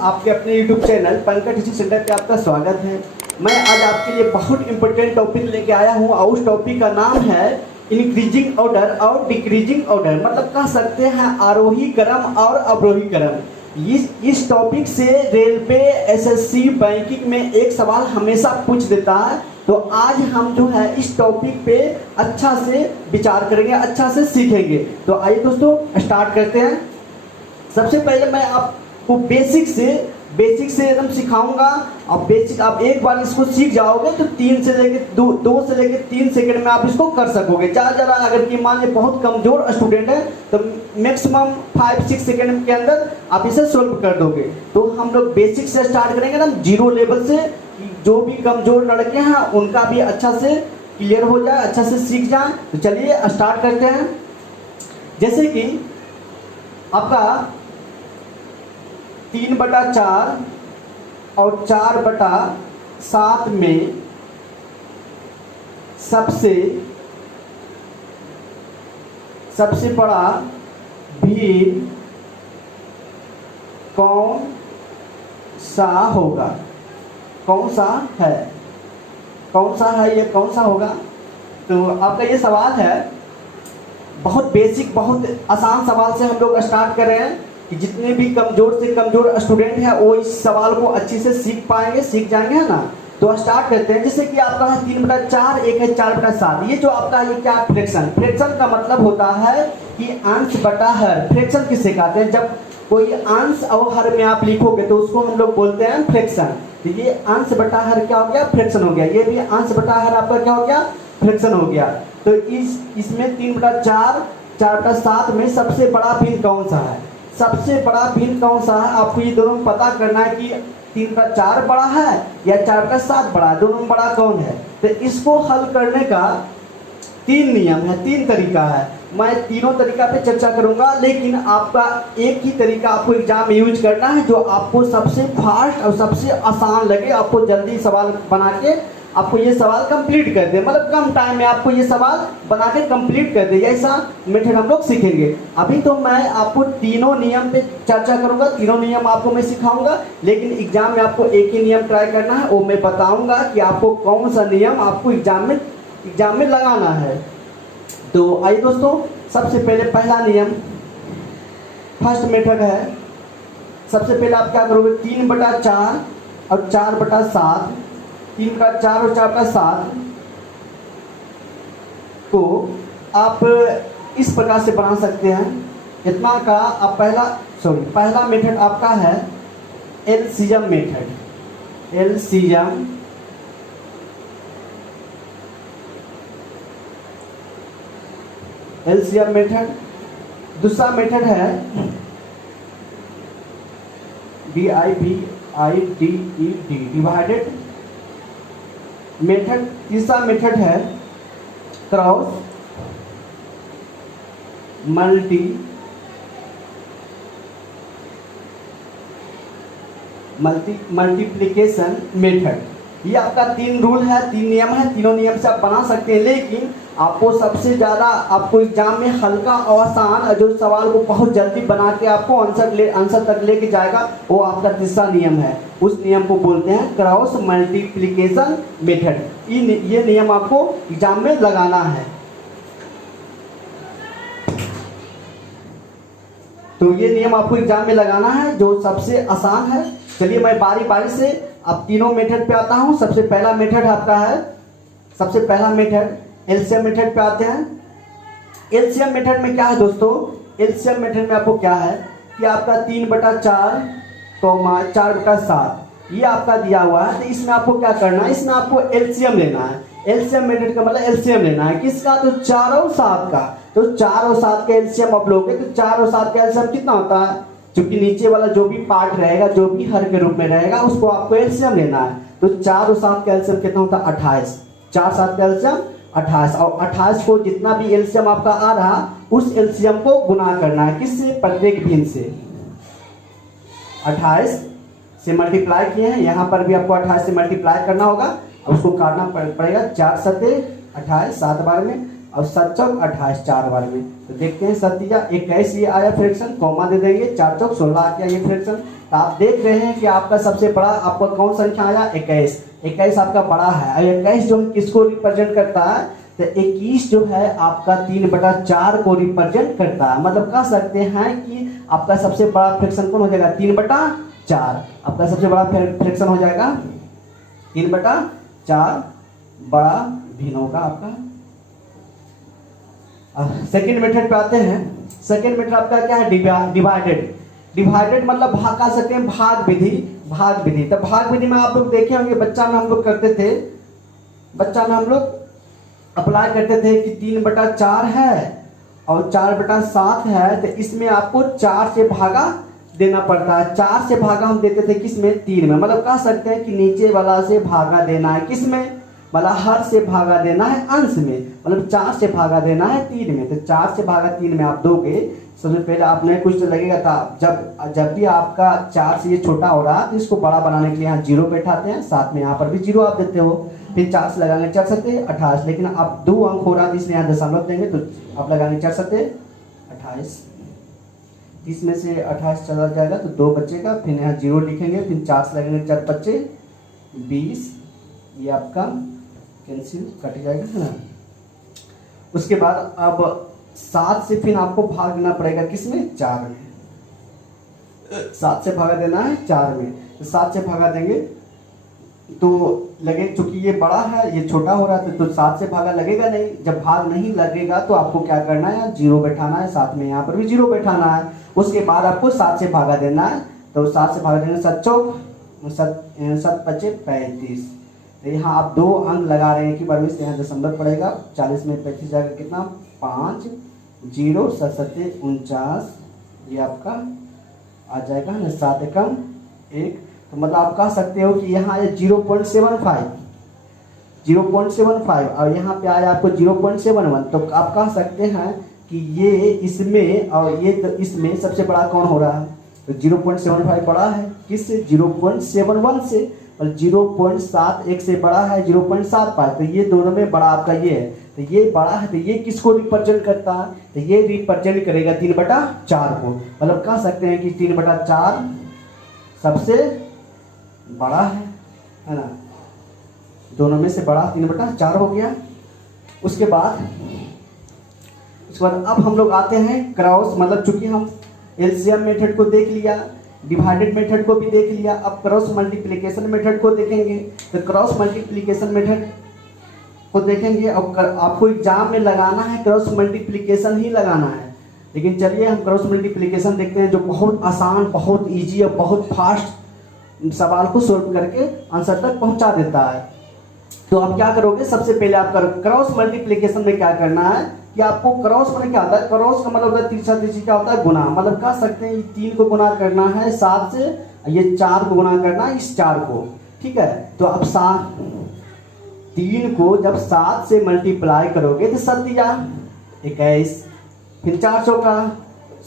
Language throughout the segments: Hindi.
आपके अपने YouTube channel Pankaj teaching centre पे आपका स्वागत है। मैं आज आपके लिए बहुत इंपॉर्टेंट टॉपिक लेके आया हूँ और उस टॉपिक का नाम है इंक्रीजिंग ऑर्डर और डिक्रीजिंग ऑर्डर, मतलब कह सकते हैं आरोही क्रम और अवरोही क्रम। इस टॉपिक से रेलवे, एसएससी, बैंकिंग में एक सवाल हमेशा पूछ देता है। तो आज हम जो है इस टॉपिक पे अच्छा से विचार करेंगे, अच्छा से सीखेंगे। तो आइए दोस्तों स्टार्ट करते हैं। सबसे पहले मैं आपको बेसिक से एकदम सिखाऊंगा। अब बेसिक आप एक बार इसको सीख जाओगे तो 2 से लेके 3 सेकंड में आप इसको कर सकोगे। ज़्यादा अगर कि मान लीजिए बहुत कमज़ोर स्टूडेंट है तो मैक्सिमम 5-6 सेकंड के अंदर आप इसे सोल्व कर दोगे। तो हम लोग बेसिक से स्टार्ट करेंगे ना, 0 लेवल से। जो भी कमज़ोर लड़के हैं उनका भी अच्छा से क्लियर हो जाए, अच्छा से सीख जाए। तो चलिए स्टार्ट करते हैं। जैसे कि आपका 3/4 और 4/7 में सबसे बड़ा भिन्न कौन सा होगा? कौन सा है ये? कौन सा होगा? तो आपका ये सवाल है, बहुत बेसिक, बहुत आसान सवाल से हम लोग स्टार्ट कर रहे हैं कि जितने भी कमजोर से कमजोर स्टूडेंट हैं वो इस सवाल को अच्छे से सीख पाएंगे, सीख जाएंगे, है ना। तो स्टार्ट करते हैं। जैसे कि आपका है 3/4, एक है 4/7। ये जो आपका है ये क्या? फ्रैक्शन का मतलब होता है कि अंश बटा हर। फ्रैक्शन किसे कहते हैं? जब कोई अंश और हर में आप लिखोगे तो उसको हम लोग बोलते हैं फ्रैक्शन। तो ये अंश बटा हर क्या हो गया? फ्रैक्शन हो गया। ये भी अंश बटा हर आपका क्या हो गया? फ्रैक्शन हो गया। तो इसमें 3/4, 4/7 में सबसे बड़ा भिन्न कौन सा है? सबसे बड़ा भिन्न कौन सा है? आपको ये दोनों पता करना है कि 3/4 बड़ा है या 4/7 बड़ा है, दोनों में बड़ा कौन है। तो इसको हल करने का 3 नियम है, 3 तरीका है। मैं तीनों तरीका पे चर्चा करूंगा, लेकिन आपका एक ही तरीका आपको एग्जाम में यूज करना है जो आपको सबसे फास्ट और सबसे आसान लगे। आपको जल्दी सवाल बना के आपको ये सवाल कंप्लीट कर दे, मतलब कम टाइम में आपको ये सवाल बना के कंप्लीट कर दे, ऐसा मेथड हम लोग सीखेंगे। अभी तो मैं आपको तीनों नियम पे चर्चा करूंगा, तीनों नियम आपको मैं सिखाऊंगा, लेकिन एग्जाम में आपको एक ही नियम ट्राई करना है। वो मैं बताऊंगा कि आपको कौन सा नियम आपको एग्जाम में लगाना है। तो आइए दोस्तों, सबसे पहले पहला नियम, फर्स्ट मेथड है। सबसे पहले आप क्या करोगे? 3/4 और 4/7, 3/4 और 4/7 को आप इस प्रकार से बना सकते हैं। इतना का आप पहला मेथड आपका है एलसीएम मेथड। LCM method. दूसरा मेथड है DIVIDED, डिवाइडेड मेथड। तीसरा मेथड है क्रॉस मल्टीप्लिकेशन मेथड। ये आपका 3 रूल है, 3 नियम है। तीनों नियम से आप बना सकते हैं, लेकिन आपको सबसे ज़्यादा आपको एग्जाम में हल्का और आसान जो सवाल को बहुत जल्दी बना के आपको आंसर तक लेके जाएगा, वो आपका तीसरा नियम है। उस नियम को बोलते हैं क्रॉस मल्टीप्लिकेशन मेथड। ये नियम आपको एग्जाम में लगाना है। तो ये नियम आपको एग्जाम में लगाना है जो सबसे आसान है। चलिए मैं बारी बारी से अब तीनों मेथड पे आता हूँ। सबसे पहला मेथड आपका है, सबसे पहला मेथड एलसीएम मेथड पे आते हैं। एलसीएम मेथड में क्या है दोस्तों? एलसीएम मेथड में आपको क्या है कि आपका 3/4, 4/7 ये आपका दिया हुआ है। तो इसमें आपको क्या करना है? इसमें आपको एलसीएम लेना है। एलसीएम मेथड का मतलब एलसीएम लेना है किसका? तो 4 और 7 का। तो 4 और 7 का एलसीएम आप लोगे तो 4 और 7 का एलसीएम कितना होता है? क्योंकि नीचे वाला जो भी पार्ट रहेगा, जो भी हर के रूप में रहेगा, उसको आपको एलसीएम लेना है। तो 4 और 7 का एलसीएम कितना होता है? 28। 4, 7 का एलसीएम 28, और 28 को जितना भी एलसीएम आपका आ रहा उस एलसीएम को गुना करना है किससे? प्रत्येक भिन्न से। 28 से मल्टीप्लाई किए हैं, यहाँ पर भी आपको 28 से मल्टीप्लाई करना होगा। उसको काटना पड़ेगा। 4 सत्ते 28, 7 बार में, और 7 चौक 28, 4 बार में। तो देखते हैं 7 या 21 ये आया फ्रैक्शन, कॉमा दे देंगे। 4 चौक 16 आ गया ये फ्रैक्शन। तो आप देख रहे हैं कि आपका सबसे बड़ा आपका कौन संख्या आया 21। 21 आपका बड़ा है और 21 जो किसको रिप्रेजेंट करता है, तो 21 जो है आपका 3/4 को रिप्रेजेंट करता है। मतलब कह सकते हैं कि आपका सबसे बड़ा फ्रैक्शन कौन हो जाएगा 3/4। आपका सबसे बड़ा फ्रैक्शन हो जाएगा 3/4 बड़ा भिन्न होगा आपका। सेकेंड मेथड पे आते हैं। सेकेंड मेथड आपका क्या है, डिवाइडेड। डिवाइडेड मतलब भाग कह सकते हैं भाग विधि। भाग विधि, तो भाग विधि में आप लोग देखे होंगे बच्चा में हम लोग करते थे, बच्चा में हम लोग अप्लाई करते थे कि 3/4 है और 4/7 है, तो इसमें आपको 4 से भागा देना पड़ता है। 4 से भागा हम देते थे किसमें, 3 में। मतलब कह सकते हैं कि नीचे वाला से भागा देना है किसमें, मतलब हर से भागा देना है अंश में। मतलब 4 से भागा देना है 3 में, तो 4 से भागा 3 में आप दोगे। सबसे पहले आपने कुछ तो लगेगा था, जब भी आपका 4 से ये छोटा हो रहा है तो इसको बड़ा बनाने के लिए यहाँ 0 बैठाते हैं, साथ में यहाँ पर भी 0 आप देते हो। फिर 4 से लगाने 4 सकते 28, लेकिन अब 2 अंक हो रहा है इसलिए यहाँ दशमलव देंगे, तो आप लगाने 4 सकते 28। 30 में से 28 चला जाएगा तो 2 बचेगा, फिर यहाँ 0 लिखेंगे, फिर 4 से लगेंगे 4 बच्चे 20, ये आपका कैंसिल कट जाएगा, है ना। उसके बाद अब 7 से फिर आपको भाग देना पड़ेगा किसमें, 4 में। 7 से भागा देना है 4 में, तो 7 से भागा देंगे तो लगे, चूंकि ये बड़ा है ये छोटा हो रहा है तो 7 से भागा लगेगा नहीं। जब भाग नहीं लगेगा तो आपको क्या करना है, 0 बैठाना है, साथ में यहाँ पर भी 0 बैठाना है। उसके बाद आपको 7 से भागा देना है, तो 7 से भागा देंगे 7 चौक 7 बचे 35। तो यहाँ आप 2 अंक लगा रहे हैं कि बार से यहाँ दशमलव पड़ेगा, 40 में 35 जाएगा कितना 5, 0 7 7 49, ये आपका आ जाएगा ना 7 एकम 1। तो मतलब आप कह सकते हो कि यहाँ 0.75 और यहाँ पे आया आपको 0.71, तो आप कह सकते हैं कि ये इसमें और ये तो इसमें सबसे बड़ा कौन हो रहा है, तो 0.75 बड़ा है किससे, 0.71 से, और 0.71 से बड़ा है 0.75, तो ये दोनों में बड़ा आपका ये है, तो ये बड़ा है, तो ये किसको रिप्रेजेंट करता है, तो ये रिप्रेजेंट करेगा 3/4 को। मतलब कह सकते हैं कि 3/4 सबसे बड़ा है ना, दोनों में से बड़ा 3/4 हो गया। उसके बाद अब हम लोग आते हैं क्रॉस, मतलब चूंकि हम एलसीएम मेथड को देख लिया, डिवाइडेड मेथड को भी देख लिया, अब क्रॉस मल्टीप्लिकेशन मेथड को देखेंगे। तो क्रॉस मल्टीप्लिकेशन मेथड को देखेंगे, अब आपको एग्जाम में लगाना है क्रॉस मल्टीप्लिकेशन ही लगाना है। लेकिन चलिए हम क्रॉस मल्टीप्लिकेशन देखते हैं, जो बहुत आसान, बहुत इजी और बहुत फास्ट सवाल को सोल्व करके आंसर तक पहुंचा देता है। तो आप क्या करोगे, सबसे पहले आप क्रॉस मल्टीप्लिकेशन में क्या करना है कि आपको क्रॉस में क्या होता है, क्रॉस का मतलब होता है तीसरा तीसरी क्या होता है गुना। मतलब कह सकते हैं 3 को गुना करना है 7 से, ये 4 को गुना करना है इस 4 को, ठीक है। तो अब 3 को जब 7 से मल्टीप्लाई करोगे तो 7 दिया 21, फिर 4 चौका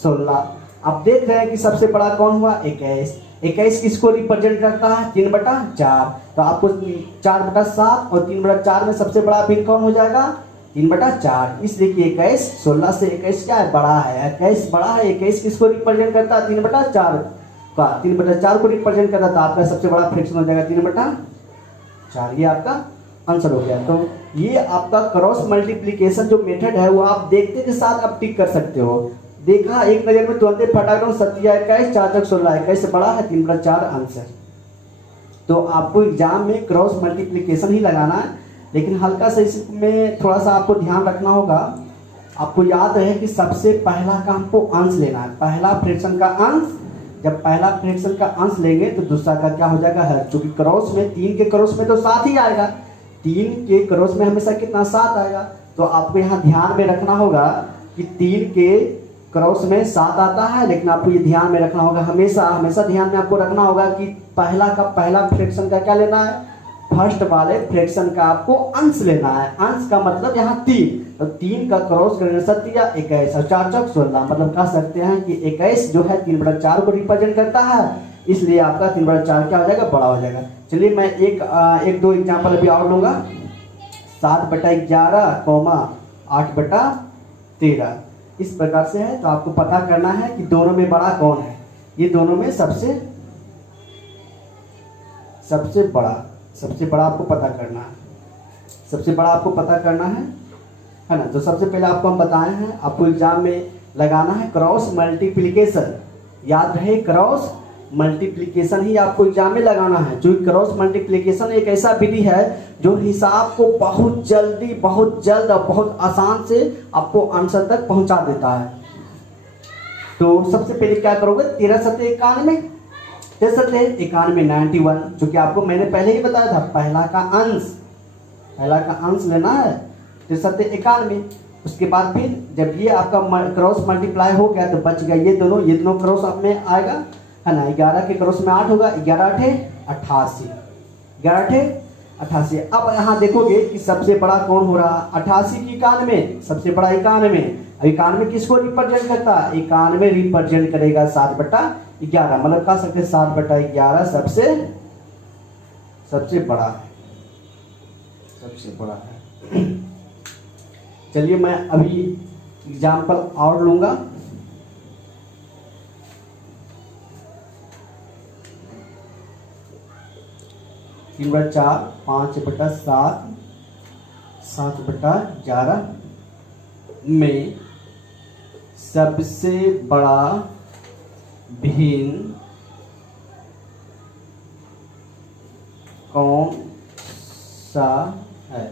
16। आप देख रहे हैं कि सबसे बड़ा कौन हुआ 21। 21 किसको रिप्रेजेंट करता है, 3/4। तो आपको 4/7 और 3/4 में सबसे बड़ा भिन्न कौन हो जाएगा, 3/4। इसलिए कि 21 16 से 21 क्या है, बड़ा है, 21 बड़ा है। 21 किसको रिप्रेजेंट करता है, 3/4 का, 3/4 को रिप्रेजेंट करता है, तो आपका सबसे बड़ा फ्रैक्शन हो जाएगा 3/4। ये आपका आंसर हो गया। तो ये आपका क्रॉस मल्टीप्लिकेशन जो मेथड है वो आप देखते के साथ आप टिक कर सकते हो। देखा एक नजर में तुरंत फटाक 7 21 4 चौक 16, 21 से बड़ा है 3/4 आंसर। तो आपको एग्जाम में क्रॉस मल्टीप्लिकेशन ही लगाना है, लेकिन हल्का सा इसमें थोड़ा सा आपको ध्यान रखना होगा। आपको याद रहे कि सबसे पहला का हमको अंश लेना है, पहला फ्रैक्शन का अंश। जब पहला फ्रैक्शन का अंश लेंगे तो दूसरा का क्या हो जाएगा है, क्योंकि क्रॉस में 3 के क्रॉस में तो 7 ही आएगा, 3 के क्रॉस में हमेशा कितना 7 आएगा। तो आपको यहाँ ध्यान में रखना होगा कि 3 के क्रॉस में 7 आता है, लेकिन आपको ये ध्यान में रखना होगा, हमेशा हमेशा ध्यान में आपको रखना होगा कि पहला फ्रैक्शन का क्या लेना है, फर्स्ट वाले फ्रैक्शन का आपको अंश लेना है। अंश का मतलब यहाँ 3, तो 3 का क्रॉस करेंगे 7 या 21 और 4 चौक 16। मतलब कह सकते हैं कि 21 जो है 3/4 को रिप्रेजेंट करता है, इसलिए आपका 3/4 क्या हो जाएगा, बड़ा हो जाएगा। चलिए मैं एक दो एग्जाम्पल अभी और लूँगा। 7/11 8/13 इस प्रकार से है। तो आपको पता करना है कि दोनों में बड़ा कौन है, ये दोनों में सबसे सबसे बड़ा आपको पता करना है, सबसे बड़ा आपको पता करना है ना। तो सबसे पहले आपको हम बताए हैं, आपको एग्जाम में लगाना है क्रॉस मल्टीप्लिकेशन। याद रहे, क्रॉस मल्टीप्लिकेशन ही आपको एग्जाम में लगाना है। जो क्रॉस मल्टीप्लिकेशन एक ऐसा विधि है जो हिसाब को बहुत जल्दी, बहुत जल्द और बहुत आसान से आपको आंसर तक पहुंचा देता है। तो सबसे पहले क्या करोगे, 13 सत्ते 91, 13 सत्ते 91 91, जो कि आपको मैंने पहले ही बताया था, पहला का अंश लेना है 13 सत्ते 91। उसके बाद फिर जब ये आपका क्रॉस मल्टीप्लाई हो गया तो बच गया ये दोनों क्रॉस आप में आएगा, है ना। 11 के क्रॉस में 8 होगा, 11 8 88, 11 8 88। अब यहाँ देखोगे कि सबसे बड़ा कौन हो रहा, 88 की 91, सबसे बड़ा 91। अब 91 किसको रिप्रेजेंट करता है, 91 रिप्रेजेंट करेगा 7/11, मतलब कह सकते 7/11 सबसे बड़ा है, सबसे बड़ा है। चलिए मैं अभी एग्जाम्पल और लूंगा। तीन बटा 4, 5/7, 7/11 में सबसे बड़ा भिन्न कौन सा है,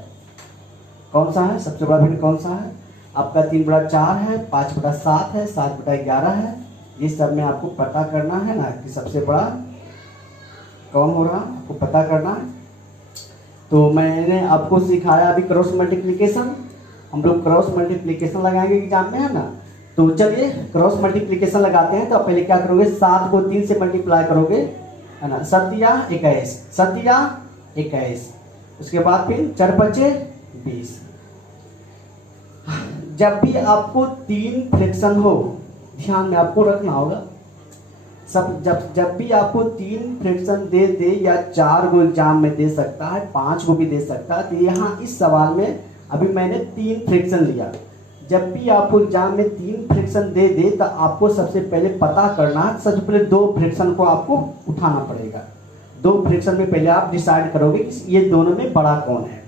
कौन सा है, सबसे बड़ा भिन्न कौन सा है। आपका 3/4 है, 5/7 है, 7/11 है। ये सब में आपको पता करना है ना कि सबसे बड़ा कौन हो रहा, आपको पता करना है। तो मैंने आपको सिखाया अभी क्रॉस मल्टीप्लिकेशन, हम लोग क्रॉस मल्टीप्लिकेशन लगाएंगे एग्जाम में, है ना। तो चलिए क्रॉस मल्टीप्लिकेशन लगाते हैं। तो आप पहले क्या करोगे, 7 को 3 से मल्टीप्लाई करोगे, है ना, 7 या 21, 7 या 21। उसके बाद फिर 4 5 20। जब भी आपको 3 फ्रैक्शन हो, ध्यान में आपको रखना होगा, जब भी आपको 3 फ्रैक्शन दे या 4 को एग्जाम में दे सकता है, 5 को भी दे सकता है। तो यहाँ इस सवाल में अभी मैंने 3 फ्रैक्शन लिया। जब भी आपको एग्जाम में 3 फ्रैक्शन दे तो आपको सबसे पहले पता करना है, सबसे पहले 2 फ्रैक्शन को आपको उठाना पड़ेगा। 2 फ्रैक्शन में पहले आप डिसाइड करोगे कि ये दोनों में बड़ा कौन है।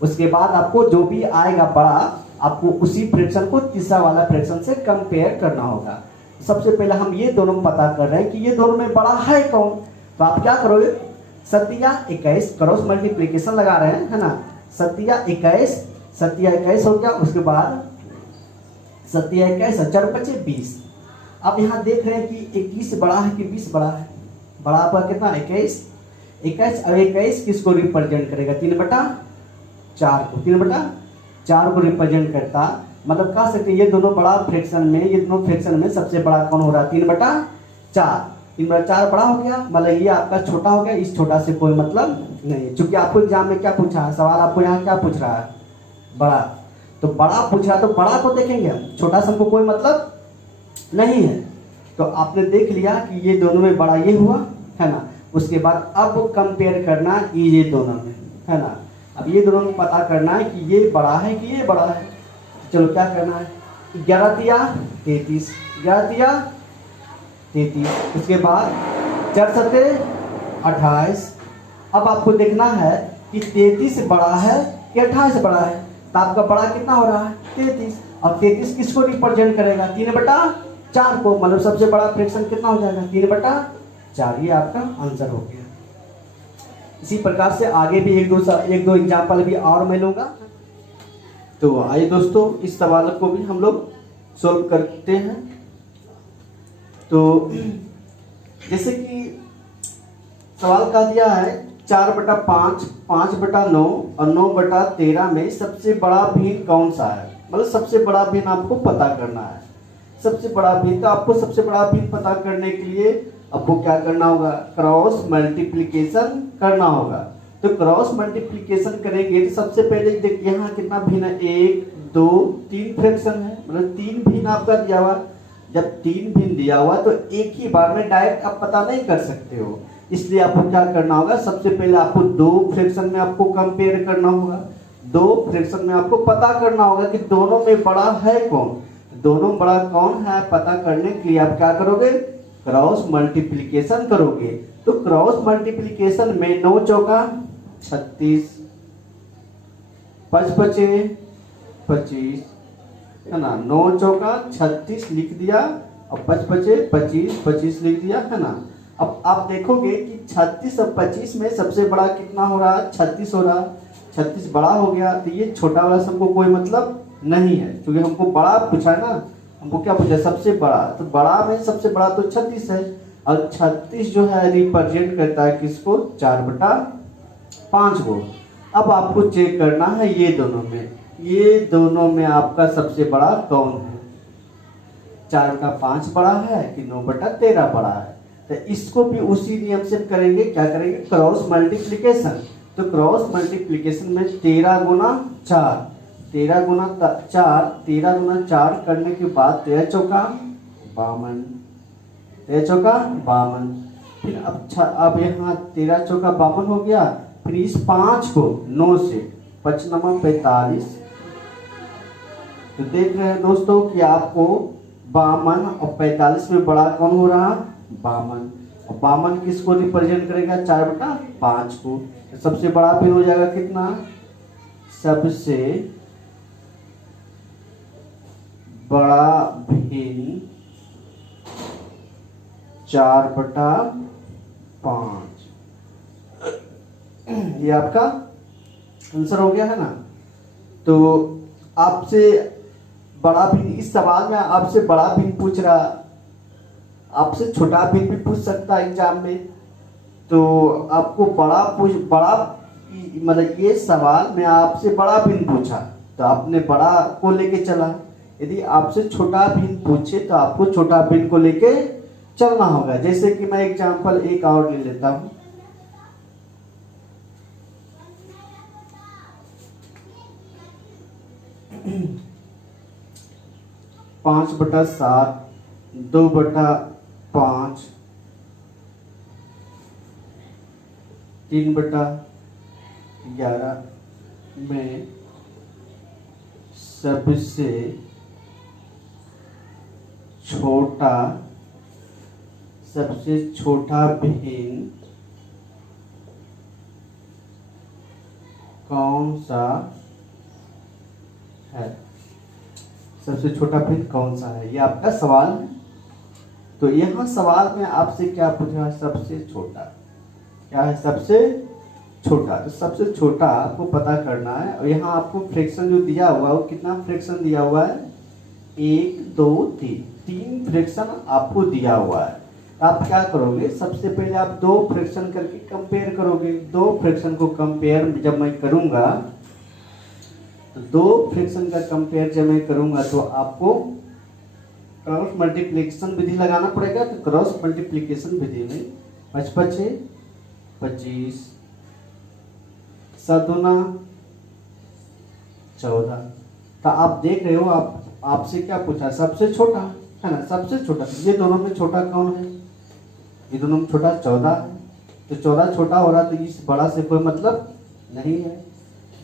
उसके बाद आपको जो भी आएगा बड़ा, आपको उसी फ्रैक्शन को तीसरा वाला फ्रैक्शन से कंपेयर करना होगा। सबसे पहले हम ये दोनों पता कर रहे हैं कि ये दोनों में बड़ा है कौन। तो आप क्या करोगे, 7 या 21, क्रॉस मल्टीप्लिकेशन लगा रहे हैं, है ना। 7 या 21 हो गया। उसके बाद 7 या 21, 4 5 20। अब यहाँ देख रहे हैं कि 21 बड़ा है कि 20 बड़ा है। बड़ा आपका कितना, 21। और 21 किसको रिप्रेजेंट करेगा, 3/4 को, 3/4 को रिप्रेजेंट करता। मतलब कह सकते हैं ये दोनों बड़ा फ्रैक्शन में, ये दोनों फ्रैक्शन में सबसे बड़ा कौन हो रहा है, 3/4। 3/4 बड़ा हो गया, मतलब ये आपका छोटा हो गया। इस छोटा से कोई मतलब नहीं, क्योंकि आपको एग्जाम में क्या पूछा है, सवाल आपको यहाँ क्या पूछ रहा है, बड़ा। तो बड़ा पूछ रहा है तो बड़ा को देखेंगे हम, छोटा से हमको कोई मतलब नहीं है। तो आपने देख लिया कि ये दोनों में बड़ा ये हुआ, है ना। उसके बाद अब कंपेयर करना ये दोनों में, है ना। अब ये दोनों में पता करना है कि ये बड़ा है कि ये बड़ा है। चलो क्या करना है, 11 तिया 33, 11 तिया 33। उसके बाद 4 सत्ते 28। अब आपको देखना है कि 33 बड़ा है कि 28 बड़ा है। तो आपका बड़ा कितना हो रहा है, 33। और 33 किसको रिप्रेजेंट करेगा, 3/4 को। मतलब सबसे बड़ा फ्रैक्शन कितना हो जाएगा, 3/4। ये आपका आंसर हो गया। इसी प्रकार से आगे भी एक दो एग्जाम्पल भी और मैं लूंगा। तो आइए दोस्तों, इस सवाल को भी हम लोग सॉल्व करते हैं। तो जैसे कि सवाल का दिया है 4/5, 5/9 और 9/13 में सबसे बड़ा भिन्न कौन सा है। मतलब सबसे बड़ा भिन्न आपको पता करना है। सबसे बड़ा भिन्न, तो आपको सबसे बड़ा भिन्न पता करने के लिए आपको क्या करना होगा, क्रॉस मल्टीप्लिकेशन करना होगा। तो क्रॉस मल्टीप्लिकेशन करेंगे तो सबसे पहले देखिए यहाँ कितना भिन्न है, 1 2 3 फ्रैक्शन है, मतलब 3 भिन्न आपका दिया हुआ। जब 3 भिन्न दिया हुआ तो एक ही बार में डायरेक्ट आप पता नहीं कर सकते हो, इसलिए आपको क्या करना होगा, सबसे पहले आपको 2 फ्रैक्शन में आपको कंपेयर करना होगा। 2 फ्रैक्शन में आपको पता करना होगा कि दोनों में बड़ा है कौन, दोनों बड़ा कौन है। पता करने के लिए आप क्या करोगे, क्रॉस मल्टीप्लिकेशन करोगे। तो क्रॉस मल्टीप्लीकेशन में 9 चौका 36, 5 पचे 25, है ना। 9 चौका 36 लिख दिया और 5 पचे 25, 25 लिख दिया, है ना। अब आप देखोगे कि 36 और 25 में सबसे बड़ा कितना हो रहा है, 36 हो रहा। 36 बड़ा हो गया, तो ये छोटा वाला से हमको कोई मतलब नहीं है, क्योंकि हमको बड़ा पूछा है ना। हमको क्या पूछा, सबसे बड़ा, तो बड़ा में सबसे बड़ा तो 36 है। और 36 जो है रिप्रेजेंट करता है किसको, 4/5 को। अब आपको चेक करना है ये दोनों में आपका सबसे बड़ा कौन है, 4/5 बड़ा है कि 9/13 बड़ा है। तो इसको भी उसी नियम से करेंगे, क्या करेंगे, क्रॉस मल्टीप्लीकेशन। तो क्रॉस मल्टीप्लीकेशन में 13 गुना 4, 13 गुना 4, 13 गुना 4 करने के बाद 13 चौका 52, 13 चौका 52। फिर अब यहाँ 13 चौका 52 हो गया। फिर इस 5 को 9 से 5 9 45। तो देख रहे हैं दोस्तों कि आपको 52 और 45 में बड़ा कौन हो रहा, 52। और 52 किसको रिप्रेजेंट करेगा, 4/5 को। तो सबसे बड़ा फिर हो जाएगा कितना, सबसे बड़ा भिन्न 4/5। ये आपका आंसर हो गया है ना। तो आपसे बड़ा भिन्न, इस सवाल में आपसे बड़ा भिन्न पूछ रहा, आपसे छोटा भिन्न भी पूछ सकता है एग्जाम में। तो आपको बड़ा मतलब ये सवाल में आपसे बड़ा भिन्न पूछा तो आपने बड़ा को लेके चला। यदि आपसे छोटा भिन्न पूछे तो आपको छोटा भिन्न को लेके चलना होगा। जैसे कि मैं एग्जांपल एक और ले लेता हूं, 5/7, 2/5, 3/11 में सबसे छोटा भिन्न कौन सा है, सबसे छोटा भिन्न कौन सा है, ये आपका सवाल है। तो यहाँ सवाल में आपसे क्या पूछा है, सबसे छोटा क्या है, सबसे छोटा। तो सबसे छोटा आपको पता करना है। और यहाँ आपको फ्रैक्शन जो दिया हुआ है वो कितना फ्रैक्शन दिया हुआ है, 1 2 3 फ्रैक्शन आपको दिया हुआ है। आप क्या करोगे, सबसे पहले आप 2 फ्रैक्शन करके कंपेयर करोगे। 2 फ्रैक्शन को कंपेयर जब मैं करूंगा तो 2 फ्रैक्शन का कंपेयर जब मैं करूंगा तो आपको क्रॉस मल्टीप्लिकेशन विधि लगाना पड़ेगा। तो क्रॉस मल्टीप्लिकेशन विधि में 5 5 25, 7 दूना 14। तो आप देख रहे हो, आपसे क्या पूछा, सबसे छोटा है ना, सबसे छोटा। ये दोनों में छोटा कौन है, ये दोनों में छोटा 14 है। तो 14 छोटा हो रहा, तो इस बड़ा से कोई मतलब नहीं है।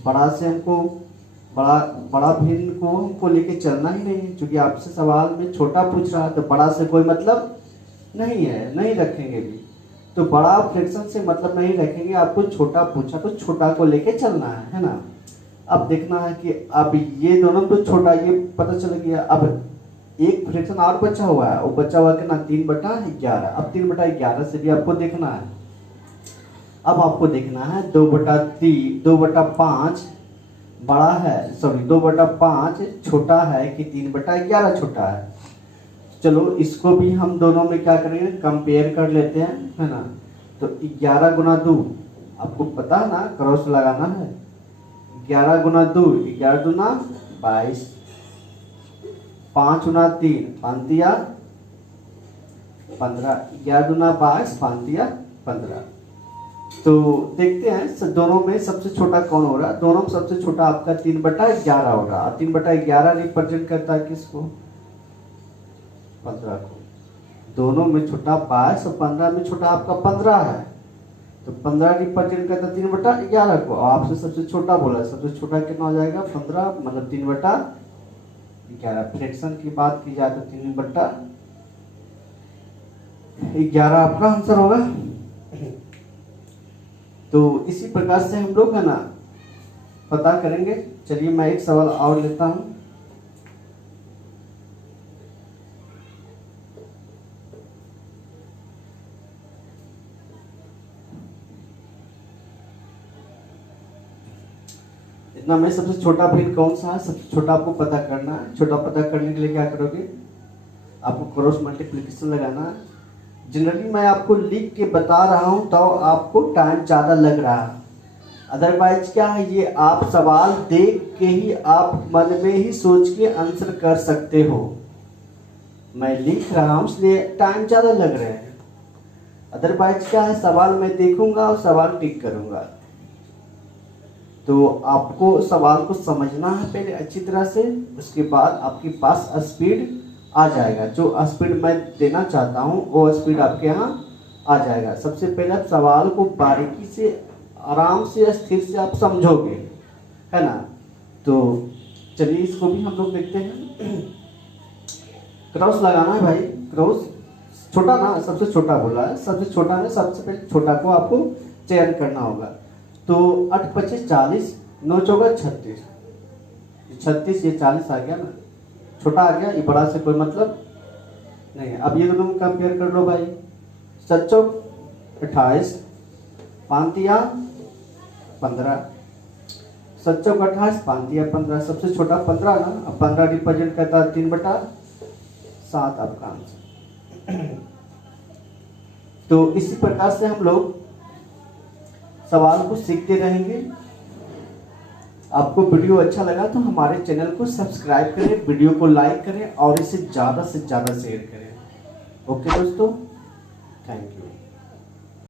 बड़ा से हमको बड़ा भिन्न को हमको लेके चलना ही नहीं है, क्योंकि आपसे सवाल में छोटा पूछ रहा है। तो बड़ा से कोई मतलब नहीं है, नहीं रखेंगे भी। तो बड़ा फ्रैक्शन से मतलब नहीं रखेंगे। आपको छोटा पूछा तो छोटा को लेके चलना है ना। अब देखना है कि अब ये दोनों तो छोटा, ये पता चल गया। अब एक फ्रैक्शन और बचा हुआ है, वो बचा हुआ कितना, 3/11। अब 3/11 से भी आपको देखना है। अब आपको देखना है 2/5 बड़ा है, सॉरी 2/5 छोटा है कि 3/11 छोटा है। चलो इसको भी हम दोनों में क्या करेंगे, कंपेयर कर लेते हैं, है ना। तो 11 गुना 2 आपको पता है ना, क्रॉस लगाना है। 11 गुना 2, 11 दूना 22, 5 गुना 3 5 दिया 15, 11 दूना 22 5 दिया 15। तो देखते हैं दोनों में सबसे छोटा कौन हो रहा है। दोनों में सबसे छोटा आपका 3/11 हो रहा है। 3/11 रिप्रेजेंट करता है किसको, 15 को। दोनों में छोटा 22 और 15 में छोटा आपका 15 है। तो 15 रिप्रेजेंट करता है 3/11 को। और आपसे सबसे छोटा बोला, सबसे छोटा कितना हो जाएगा, 15 मतलब 3/11। फ्रैक्शन की बात की जाए तो 3/11 आपका आंसर होगा। तो इसी प्रकार से हम लोग है ना पता करेंगे। चलिए मैं एक सवाल और लेता हूं। इतना में सबसे छोटा भिन्न कौन सा है, सबसे छोटा आपको पता करना है। छोटा पता करने के लिए क्या करोगे, आपको क्रॉस मल्टीप्लिकेशन लगाना है। जनरली मैं आपको लिख के बता रहा हूं तो आपको टाइम ज़्यादा लग रहा है, अदरवाइज क्या है, ये आप सवाल देख के ही आप मन में ही सोच के आंसर कर सकते हो। मैं लिख रहा हूं इसलिए टाइम ज़्यादा लग रहा है, अदरवाइज क्या है, सवाल मैं देखूंगा और सवाल टिक करूंगा। तो आपको सवाल को समझना है पहले अच्छी तरह से, उसके बाद आपके पास स्पीड आ जाएगा। जो स्पीड मैं देना चाहता हूँ वो स्पीड आपके यहाँ आ जाएगा। सबसे पहले आप सवाल को बारीकी से, आराम से, स्थिर से आप समझोगे, है ना। तो चलिए इसको भी हम लोग देखते हैं। क्रॉस लगाना है भाई, क्रॉस छोटा ना, सबसे छोटा बोला है, सबसे छोटा में सबसे पहले छोटा को आपको चयन करना होगा। तो 8 25 40, 9 चौका 36, 36 ये 40 आ गया ना, छोटा आ गया, ये बड़ा से कोई मतलब नहीं है। अब ये दोनों में कंपेयर कर लो भाई। 7 चौक 28, 5 तिया 15, 7 चौक 28, 5 तिया 15, सबसे छोटा 15 ना। अब 15 रिप्रेजेंट करता है 3/7 आपका आंसर। तो इसी प्रकार से हम लोग सवाल को सीखते रहेंगे। आपको वीडियो अच्छा लगा तो हमारे चैनल को सब्सक्राइब करें, वीडियो को लाइक करें और इसे ज़्यादा से ज़्यादा शेयर करें। ओके दोस्तों, थैंक यू।